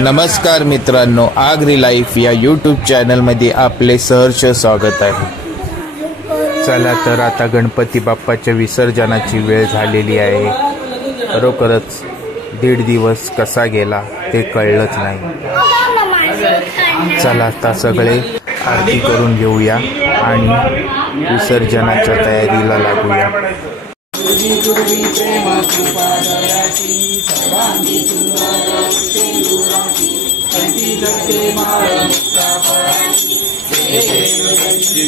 नमस्कार मित्रांनो, आगरी लाईफ या यूट्यूब चॅनलमध्ये आपले सहर्ष स्वागत आहे। चला तर आता गणपती बाप्पाच्या विसर्जनाची वेळ झालेली आहे। खरोखरच 1.5 दिवस कसा गेला ते कळलंच नाही। चला आता सगळे आरती करून घेऊया आणि विसर्जनाच्या तयारीला लागूया।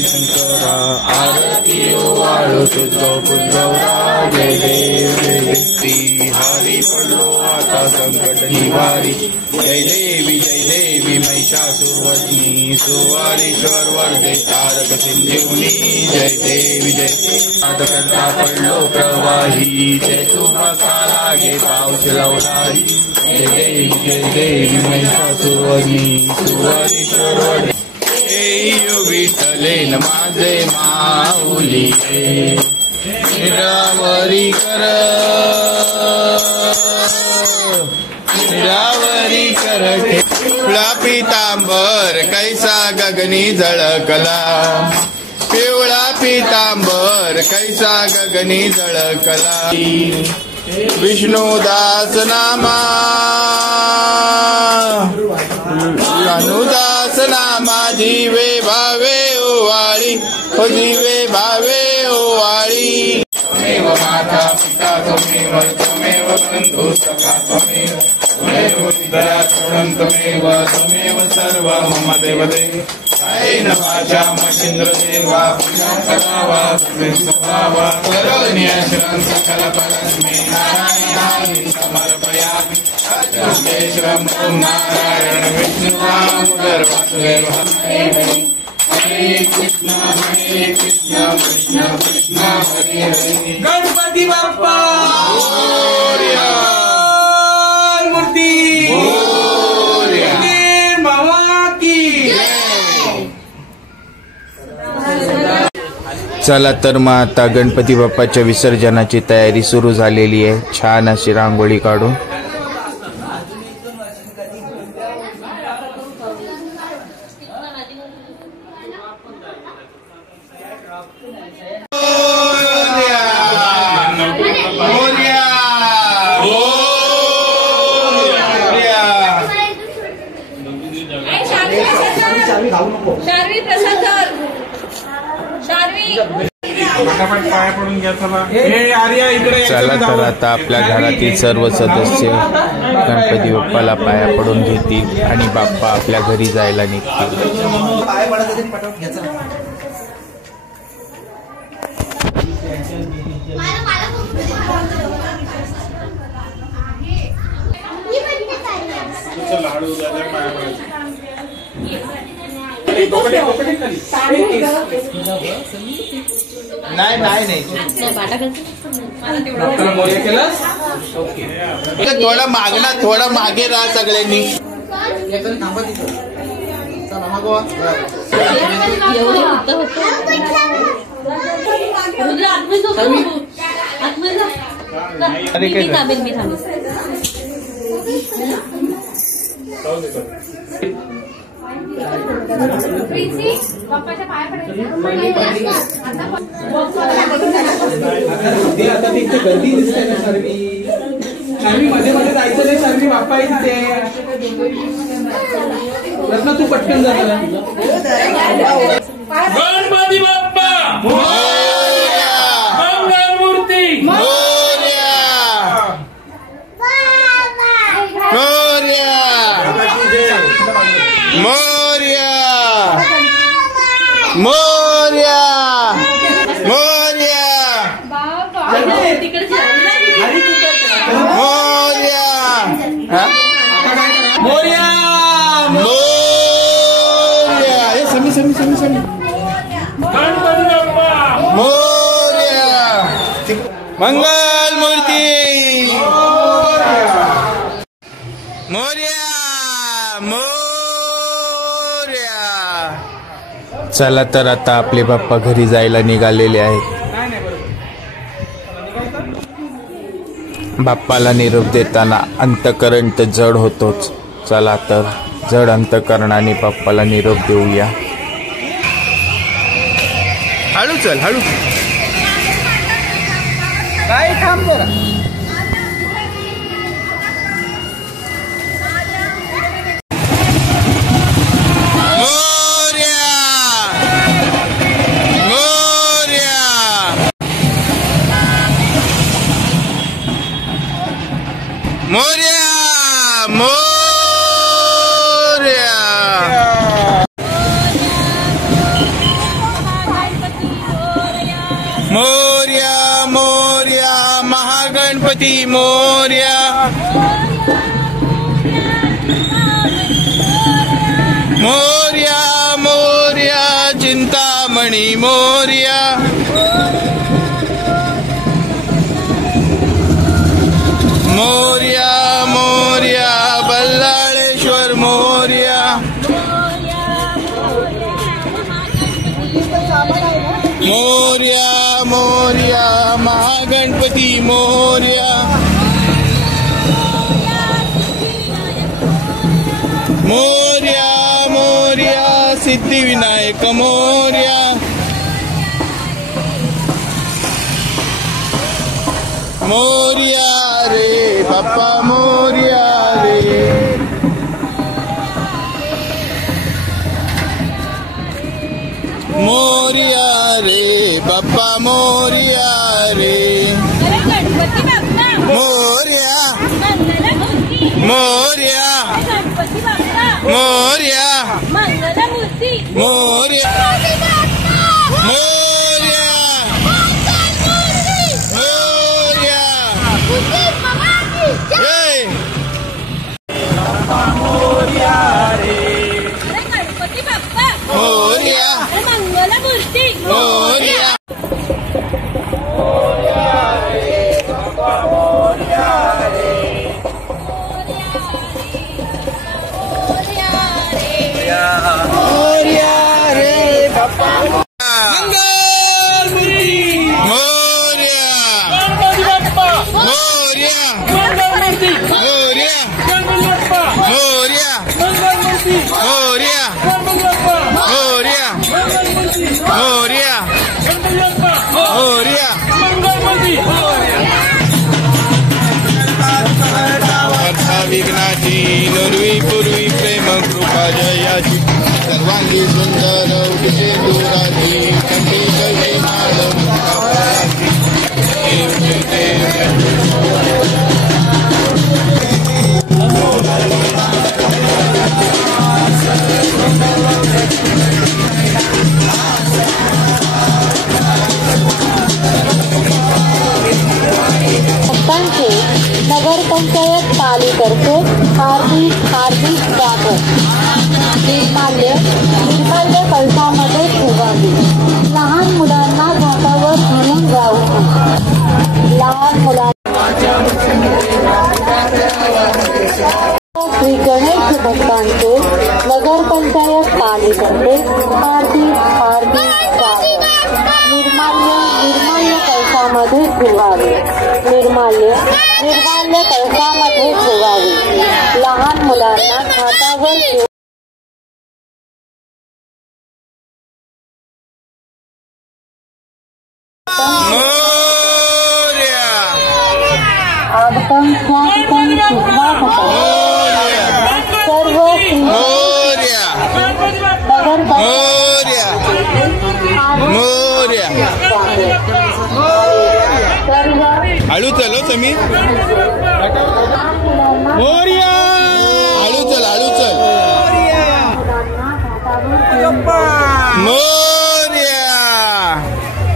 शंकरा आरती ओवाळो तुझो पुंजवरा, जय देव जय देवी हरी पडलो आता संकट निवारी। जय देवी महिषासुरवदनी सुवारीश्वर वरदे तारक संजीवनी। जय देवी जय करता पडलो प्रवाही, जय तुम्हा लागे पाऊस लावलाही। जय देवी महिषासुरवदनी सुवारीश्वर वरदे विठ्ठलेन माझे माऊली निरावरी कर, निरावरी कर। पिवळा पितांबर कैसा गगनी झळकला, पिवळा पितांबर कैसा गगनी झळकला। विष्णुदास नामा अनुदास नामा, जीवे भावे ओवाळी हो जीवे भावे ओवाळी। त्वमेव माता पिता त्वमेव, त्वमेव बंधु सखा त्वमेव, त्वमेव विद्याचरणं त्वमेव, त्वमेव सर्व मम देवदेव। कायेन वाचा महेंद्र देवा पूजा करावा स्वभावा, करोन्यश्रं सकल परस्मै नारायणाय समर्पयामि। श्रम नारायण विष्णु वामदेव वासुदेव हरे कृष्ण कृष्ण कृष्ण हरे हरे। गणपती बाप्पा मोरया, मूर्ती मोरया, मामा की। चला तर मग आता गणपती बाप्पाच्या विसर्जनाची तयारी सुरू झालेली आहे। छान अशी रांगोळी काढून चला तर आता आपल्या घरातील सर्व सदस्य गणपती बाप्पाला पाया पडून घेतील आणि बाप्पा आपल्या घरी जायला निघतील। नाही नाही नाही थोडा मागला, थोडा मागे राहा सगळ्यांनी। बाप्पाच्या पाया पडायचं गर्दी दिसते ना सर्वी, सर्वी मध्ये मध्ये जायचं नाही। सर्वी बाप्पा इथे रत्न तू पटकन जा। गणपती बाप्पा मोरया, मंगल मूर्ती मोरया, मोरया मोरया मोरया मोरया मोरया मोरया मोरया। हे समी समी समी समी गणपती बाप्पा मोरया, मंगल मूर्ती मोरया मोरया। चला तर आता आपले बाप्पा घरी जायला निघालेले आहेत। बाप्पाला निरोप देताना अंतकरण तर जड होतोच, चला तर जड अंतकरणाने बाप्पाला निरोप देऊया. हळू चल हळू. काय थांब जरा. मोरया मोरया मोरया मोरया महागणपती मोरया. मोरया मोरया चिंतामणी मोरया. मोरया मोरया बल्लाळेश्वर मोरया. मोरया मोरया महागणपती मोरया. मोरया मोरया सिद्धिविनायक मोरया. मोरया रे बाप्पा मोरया रे. मोरया रे बाप्पा मोरया रे. मोरया मोरया मोरया मोरया विघ्नाची नुर्वी पूर्वी प्रेम कृपा जयाची सर्वांगी सुंदर उठे दुराची कंठी कवी माधव नगर पंचायत पालिकेतर्फे हार्दिक हार्दिक स्वागत. निर्माल्य कलशामध्ये ठेवावी. लहान मुलांना घाटावर घेऊन जाऊ. लहान मुलांना श्री गणेश भक्तांचे नगर पंचायत पालिकेतर्फे हार्दिक हार्दिक स्वागत. निर्माल्य कलशामध्ये ठेवावे. निर्माल्य कलशामध्ये ठेवावी. लहान मुलांना घाटावर घेऊन हळू चलो समीर. मोरया हळू चल हळू चल. मोरया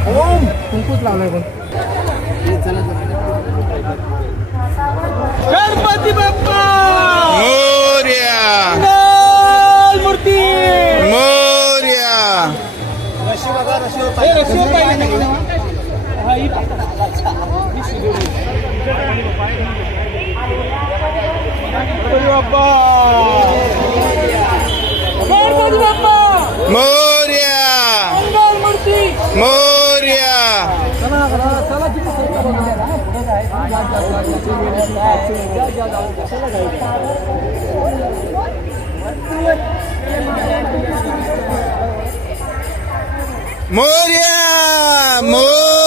ओम कुंकूच लावलाय पण. गणपती बाप्पा मोरया. मूर्ती मोरया. मोरया मोरया. चला मोरया मोरया.